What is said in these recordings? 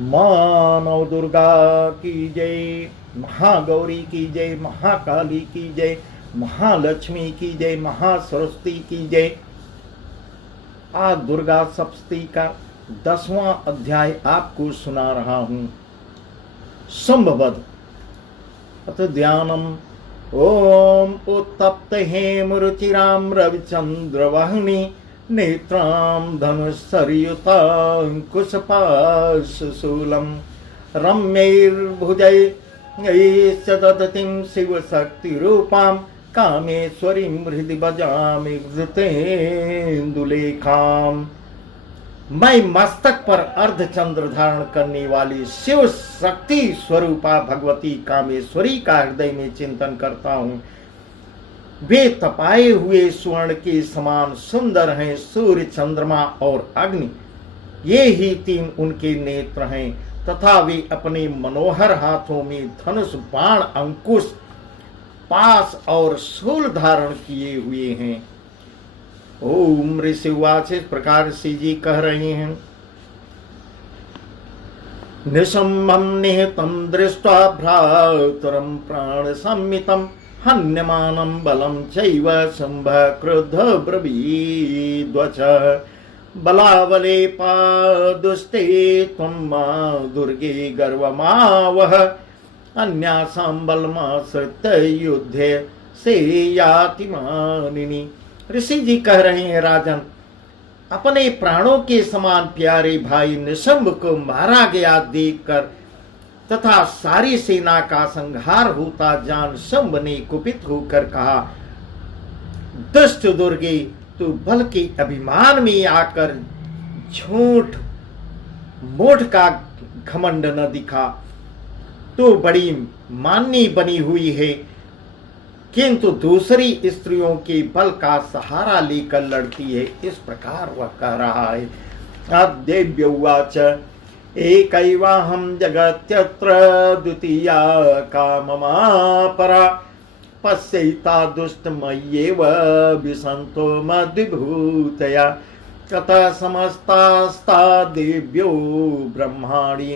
माँ नव दुर्गा की जय, महागौरी की जय, महाकाली की जय, महालक्ष्मी की जय, महासरस्वती की जय। आज दुर्गा सप्तशती का 10वां अध्याय आपको सुना रहा हूं। संभवद अथ ध्यानम। ओम उत्तप्त हेमरुचिराम रविचंद्रवाहिनी नेत्रां धनुस्सरयुताङ्कुशपाशशूलं रम्यैर्भुजैश्च ददतीं शिवशक्तिरूपां कामेश्वरीं हृदि भजामि घृतेन्दुलेखाम्। मैं मस्तक पर अर्धचंद्र धारण करने वाली शिव शक्ति स्वरूपा भगवती कामेश्वरी का हृदय में चिंतन करता हूँ। वे तपाए हुए स्वर्ण के समान सुंदर हैं। सूर्य, चंद्रमा और अग्नि, ये ही तीन उनके नेत्र हैं तथा वे अपने मनोहर हाथों में धनुष, बाण, अंकुश, पास और शूल धारण किए हुए हैं। ओम ऋषिवाच। इस प्रकार ऋषि जी कह रहे हैं। निशम्भं निहितं दृष्ट्वा भ्रातरं प्राण संमितं हन्यमानं बलं चैव शुम्भ क्रुद्ध ब्रवीद्वचः बलावले पादुस्ते त्वं मा दुर्गे गर्वमावह अन्यासां बलमाश्रित्य युद्धे से याति मानिनी। ऋषि जी कह रहे हैं, राजन, अपने प्राणों के समान प्यारे भाई निशंभ को मारा गया देखकर तथा सारी सेना का संहार होता जान शंभ ने कुपित होकर कहा, दुष्ट दुर्गे, तू बल के अभिमान में आकर झूठ मूठ का घमंड न दिखा। तू बड़ी माननी बनी हुई है किंतु दूसरी स्त्रियों के बल का सहारा लेकर लड़ती है। इस प्रकार वह कह रहा है। अद्यव्य उवाच। एकैवाहं जगत्यत्र द्वितीया काममापरा पश्यैता दुष्टमय्येव विसन्तो मद्विभूतया ततः समस्तास्ता देव्यो ब्रह्माणि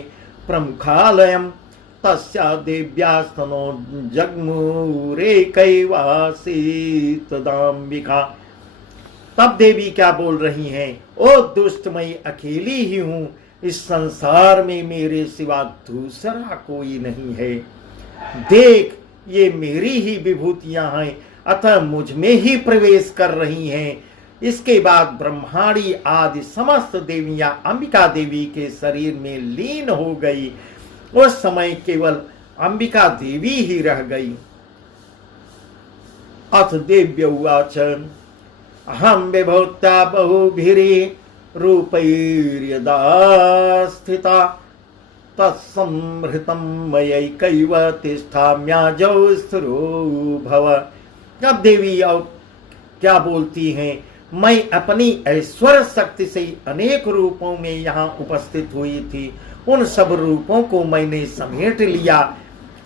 प्रमुखालयम् तस्या देव्यास्तनो जग्मुरेकैवासीतदाम्बिका। तब देवी क्या बोल रही हैं? ओ दुष्ट, मैं अकेली ही हूँ। इस संसार में मेरे सिवा दूसरा कोई नहीं है। देख, ये मेरी ही विभूतियां हैं, अतः मुझ में ही प्रवेश कर रही हैं। इसके बाद ब्रह्माणी आदि समस्त देवियां अंबिका देवी के शरीर में लीन हो गई। उस समय केवल अंबिका देवी ही रह गई। अथ देव्य उवाच। अहं विभूत्या बहुभिरी रूपैर्यदा स्थिता तत्संहृतं मयैकैव तिष्ठाम्याजौ स्थिरो भव। अब देवी और क्या बोलती हैं? मैं अपनी ऐश्वर्य शक्ति से अनेक रूपों में यहाँ उपस्थित हुई थी। उन सब रूपों को मैंने समेट लिया।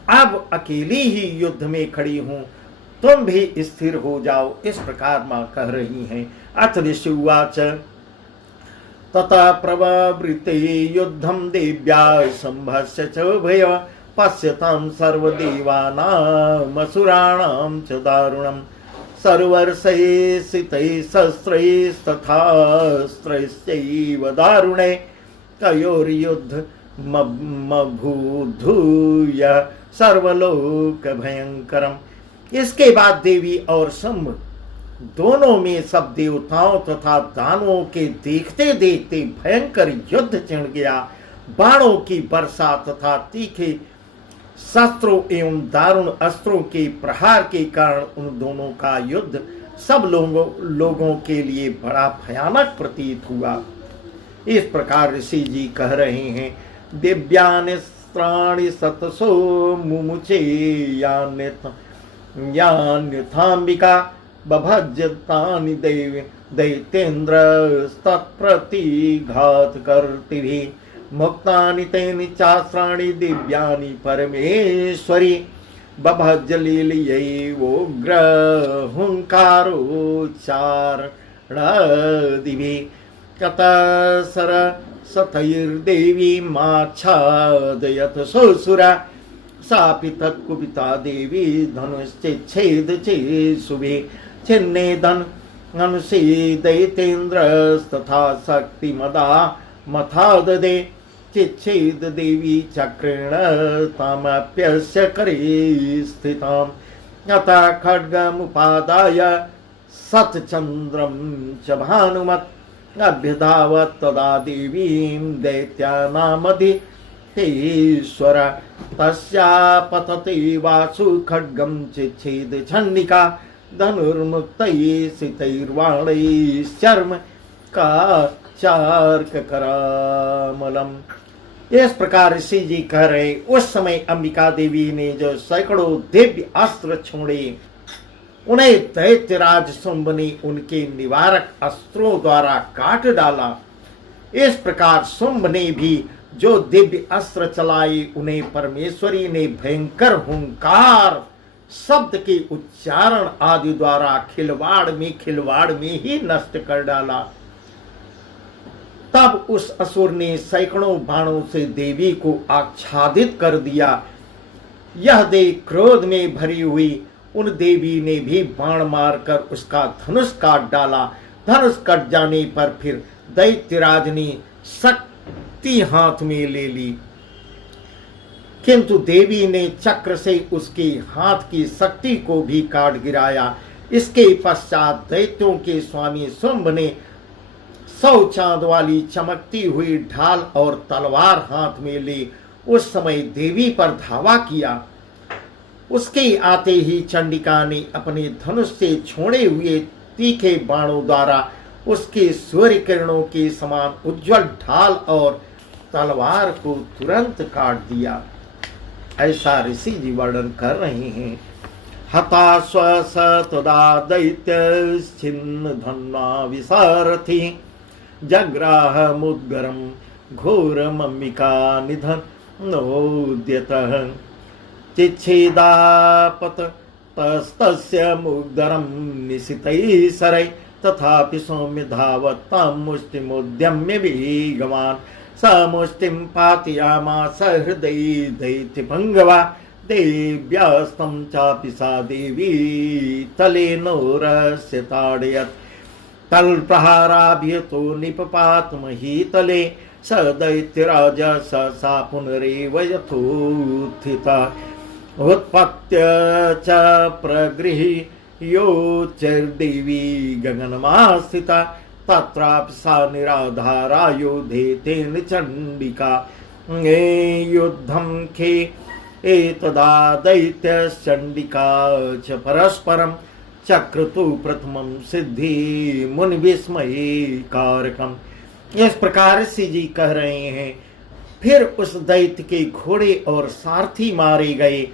अब अकेली ही युद्ध में खड़ी हूँ। तुम भी स्थिर हो जाओ। इस प्रकार मां कह रही हैं। अथ ऋषि उवाच। ततः प्रववृते युद्धं देव्या शंभस्य च भय पश्यतां सर्वदेवानामसुराणां च दारुणं सर्वर्षैः शस्त्रैस्तथास्त्रैश्चैव दारुणे तयोर्युद्धमभूधूय सर्वलोक भयंकरम। इसके बाद देवी और शंभ दोनों में सब देवताओं तथा दानवों के देखते देखते भयंकर युद्ध छिड़ गया। बाणों की वर्षा तथा तीखे शस्त्रों एवं दारुण अस्त्रों के प्रहार के कारण उन दोनों का युद्ध सब लोगों के लिए बड़ा भयानक प्रतीत हुआ। इस प्रकार ऋषि जी कह रहे हैं। दिव्यानि स्त्राणि सतसो मुमुचे यान्यथाम्बिका बभज्यतानि दैत्येन्द्रस्तत्प्रतिघातकर्तृभिः मुक्तानि तेन चास्त्राणि दिव्यानि परमेश्वरी बभज्जलीलयैवोग्र हुंकारोच्चारणदिभिः कतसर सतैर्देवी माच्छादयत ससुरा सापि तत्कुपिता देवी धनुश्चेच्छेद चेशुभे छिन्नेदन अनुषेदयितेन्द्रस्तथा शक्तिमदा मथाददे चिच्छेद देवी चक्रेण तामप्यस्य करे स्थिताम् अतः खड्गमुपादाय सतचन्द्रं च भानुमत् अभ्यधावत् तदा देवीं दैत्यानामधितेश्वर तस्या पतते वासु खड्गं चिच्छेद चण्डिका धनुर्मुक्तये सितैर्वाणैश्चर्म का चार्ककरामलम। इस प्रकार ऋषि जी कह रहे, उस समय अंबिका देवी ने जो सैकड़ों दिव्य अस्त्र छोड़े, उन्हें दैत्यराज शुंभ ने उनके निवारक अस्त्रों द्वारा काट डाला। इस प्रकार शुंभ ने भी जो दिव्य अस्त्र चलाए, उन्हें परमेश्वरी ने भयंकर हुंकार शब्द के उच्चारण आदि द्वारा खिलवाड़ में ही नष्ट कर डाला। तब उस असुर ने सैकड़ों बाणों से देवी को आच्छादित कर दिया। यह देख क्रोध में भरी हुई उन देवी ने भी बाण मारकर उसका धनुष काट डाला। धनुष कट जाने पर फिर दैत्यराज ने शक्ति हाथ में ले ली, किंतु देवी ने चक्र से उसके हाथ की शक्ति को भी काट गिराया। इसके पश्चात दैत्यों के स्वामी शुंभ ने 100 चांद वाली चमकती हुई ढाल और तलवार हाथ में ले उस समय देवी पर धावा किया। उसके आते ही चंडिका ने अपने धनुष से छोड़े हुए तीखे बाणों द्वारा उसके सूर्य किरणों के समान उज्जवल ढाल और तलवार को तुरंत काट दिया। ऐसा ऋषि जी वर्णन कर रहे हैं। हता स्वस तदा दैत्य छिन्न धन्वा विसारथी जग्राह मुद्गरम घोरमम्बिका निधन नोद्यतः चिच्छेदापत तस्तस्य मुद्गरम निशितैः शरैः तथापि सौम्य धावत् तां मुष्टिमुद्यम्य वेगवान् स मुष्टिं पातयामास हृदये दैत्यभङ्गवा देव्यास्तं चापि सा देवी तलेनोरस्य ताडयत् तल्प्रहाराभियतो निपपात महीतले स दैत्यराज सा पुनरेव यथोत्थिता उत्पत्य च प्रगृह्योच्चैर्देवी गगनमास्थिता तत्रापि सा निराधारा योधे तेन चण्डिका युद्धं खे एतदा दैत्यश्चण्डिका च परस्परं चक्रतु प्रथमं सिद्धि मुनि विस्मये कारकम। इस प्रकार ऋषि जी कह रहे हैं, फिर उस दैत्य के घोड़े और सारथी मारे गए।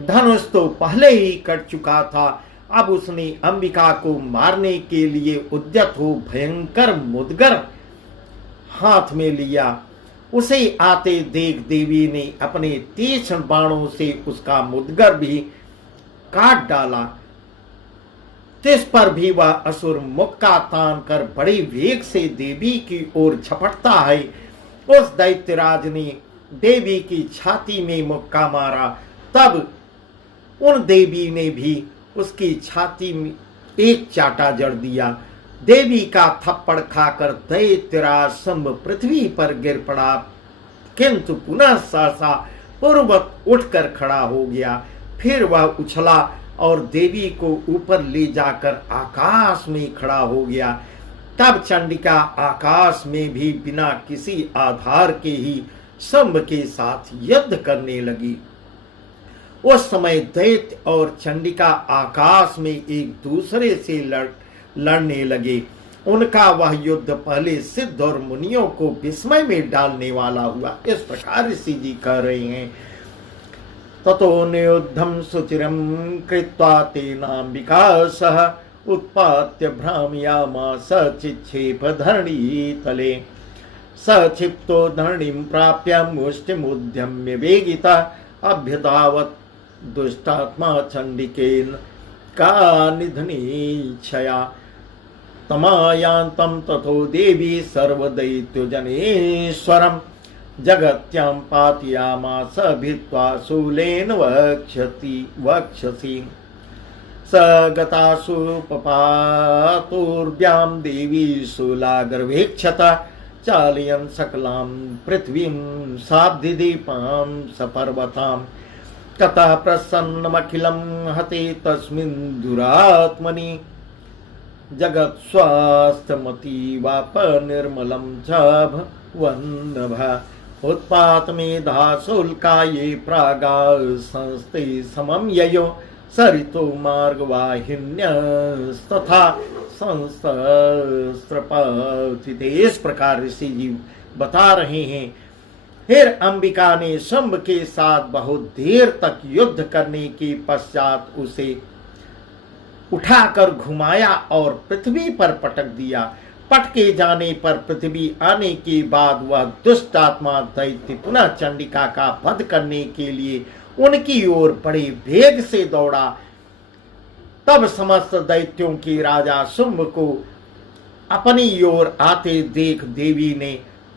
धनुष तो पहले ही कट चुका था, अब उसने अंबिका को मारने के लिए उद्यत हो भयंकर मुद्गर हाथ में लिया। उसे आते देख देवी ने अपने तीक्ष्ण बाणों से उसका मुद्गर भी काट डाला। तिस पर भी वह असुर मुक्का तान कर बड़े वेग से देवी की ओर झपटता है। उस दैत्यराज ने देवी की छाती में मुक्का मारा, तब उन देवी ने भी उसकी छाती में एक चाटा जड़ दिया। देवी का थप्पड़ खाकर दैत्यराज शुंभ पृथ्वी पर गिर पड़ा, किंतु पुनः सहसा पूर्ववत उठकर खड़ा हो गया। फिर वह उछला और देवी को ऊपर ले जाकर आकाश में खड़ा हो गया। तब चंडिका आकाश में भी बिना किसी आधार के ही शुंभ के साथ युद्ध करने लगी। उस समय दैत्य और चंडिका आकाश में एक दूसरे से लड़ने लगे। उनका वह युद्ध पहले सिद्ध और मुनियों को विस्मय में डालने वाला हुआ। इस प्रकार ऋषि जी कह रहे हैं, ततो नियुद्धं सुचिरं कृत्वा तेनाम्बिका सह उत्पात्य भ्रामयामास चिक्षेप धरणीतले स क्षिप्तो धरणीं प्राप्य मुष्टिमुद्यम्य वेगिता अभ्यधावत् दुष्टात्मा चंडिकेन का निधनीच्छया। तमायांतं तथो देवी सर्वदैत्यजनेश्वरम् जगत्यां पातयामास भित्त्वा शूलेन वक्षसि स गतासु पपातुर्भ्यां देवी शूलागर्भेक्षत चालयन् सकलां पृथ्वीं साब्धिदीपां सपर्वतां ततः प्रसन्नमखिलं हते तस्मिन् दुरात्मनि जगत्स्वास्थ्यमतीवाप निर्मलं च भवन्नभ उत्पातमेधाशुल्काये प्रागा संस्ते समं ययो सरितो मार्गवाहिन्यस्तथा संस्त्रपथिते। इस प्रकार ऋषि जी बता रहे हैं, फिर अंबिका ने शुंभ के साथ बहुत देर तक युद्ध करने के पश्चात उसे उठाकर घुमाया और पृथ्वी पर पटक दिया। पटके जाने पर पृथ्वी आने के बाद वह दुष्ट आत्मा दैत्य पुनः चंडिका का वध करने के लिए उनकी ओर बड़े वेग से दौड़ा। तब समस्त दैत्यों की राजा शुंभ को अपनी ओर आते देख देवी ने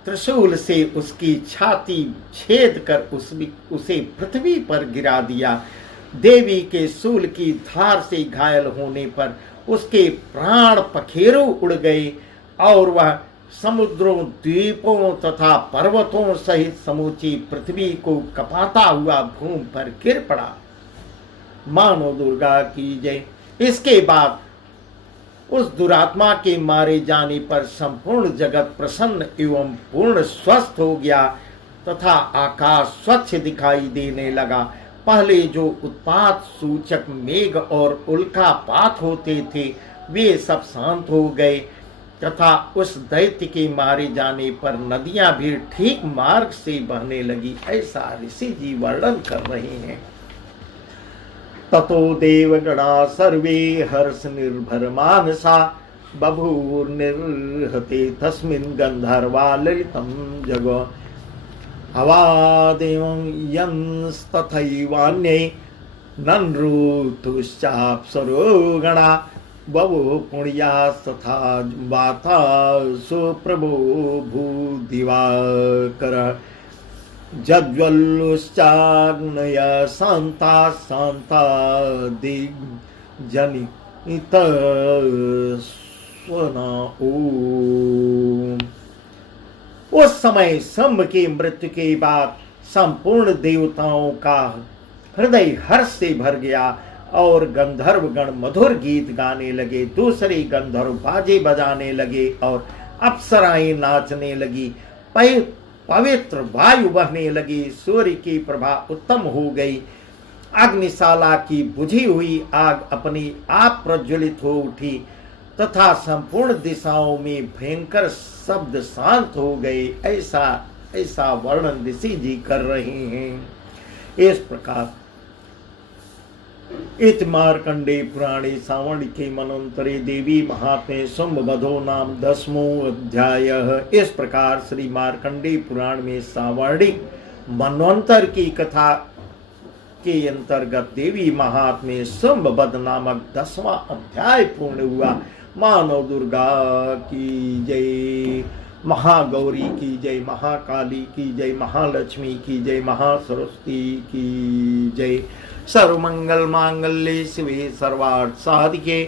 त्रिशूल से उसकी छाती छेद कर उसे पृथ्वी पर गिरा दिया। देवी के शूल की धार से घायल होने पर उसके प्राण पखेरु उड़ गए और वह समुद्रों, द्वीपों तथा पर्वतों सहित समूची पृथ्वी को कपाता हुआ भूमि पर गिर पड़ा। मानो दुर्गा की जय। इसके बाद उस दुरात्मा के मारे जाने पर संपूर्ण जगत प्रसन्न एवं पूर्ण स्वस्थ हो गया तथा आकाश स्वच्छ दिखाई देने लगा। पहले जो उत्पात सूचक मेघ और उल्कापात होते थे वे सब शांत हो गए तथा उस दैत्य के मारे जाने पर नदियां भी ठीक मार्ग से बहने लगी। ऐसा ऋषि जी वर्णन कर रहे हैं। ततो देवगणा सर्वे हर्ष निर्भर मानसा बभूर्निर्हते तस्मिन् गंधर्वा ललितं जगो हवादेवं यंस्तथैवान्ये ननृतुश्चाप्सरो गणा बभो पुण्यास्तथा वाता सुप्रभो भूदिवाकर जज्वल्लुश्चाग्नय शांता शांता दिग्जनित स्वना ओम। उस समय शुंभ की मृत्यु के बाद संपूर्ण देवताओं का हृदय हर्ष से भर गया और गंधर्व गण मधुर गीत गाने लगे। दूसरे गंधर्व बाजे बजाने लगे और अप्सराएं नाचने लगी। पवित्र वायु बहने लगी। सूर्य की प्रभा उत्तम हो गई। अग्निशाला की बुझी हुई आग अपनी आप प्रज्वलित हो उठी तथा संपूर्ण दिशाओं में भयंकर शब्द शांत हो गए। ऐसा वर्णन ऋषि जी कर रहे हैं। इस प्रकार इत मार्कंडे पुराणे सावर्णिके मनोन्तरे देवी महात्म्ये शुंभ वधो नाम 10वां अध्याय। इस प्रकार श्री मार्कंडे पुराण में सावर्णिक मनोन्तर की कथा के अंतर्गत देवी महात्म्ये शुंभ वध नामक 10वां अध्याय पूर्ण हुआ। मानो दुर्गा की जय, महागौरी की जय, महाकाली की जय, महालक्ष्मी की जय, महासरस्वती की जय। सर्वमंगल मांगल्ये शिवे सर्वार्थ साधिके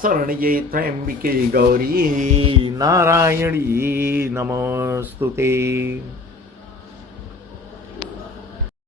शरण्ये त्र्यंबिके गौरी नारायणी नमोस्तुते।